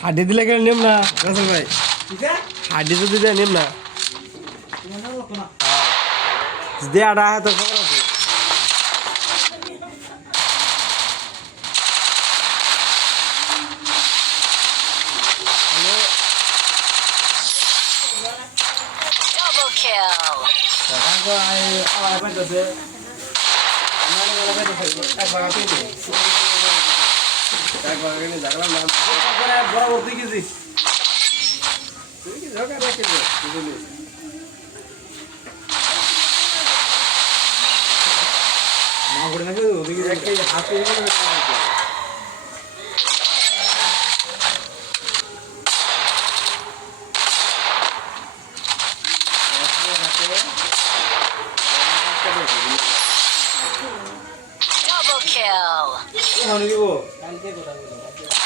হাড্ডি দিলে কেন নিম না রাসেল ভাই হাড্ডি তো দিলে নিম না দে আড়া হ্যাঁ তো খবর আছে Double kill. তখন তো আবার পাইতেছে একবার দেখলাম বরাবর তুই গেছিস তুই কি ঝগড়া রাখি মা করে থাকে ওদিকে একটা হাতে Double kill. দিব কালকে কথা বলি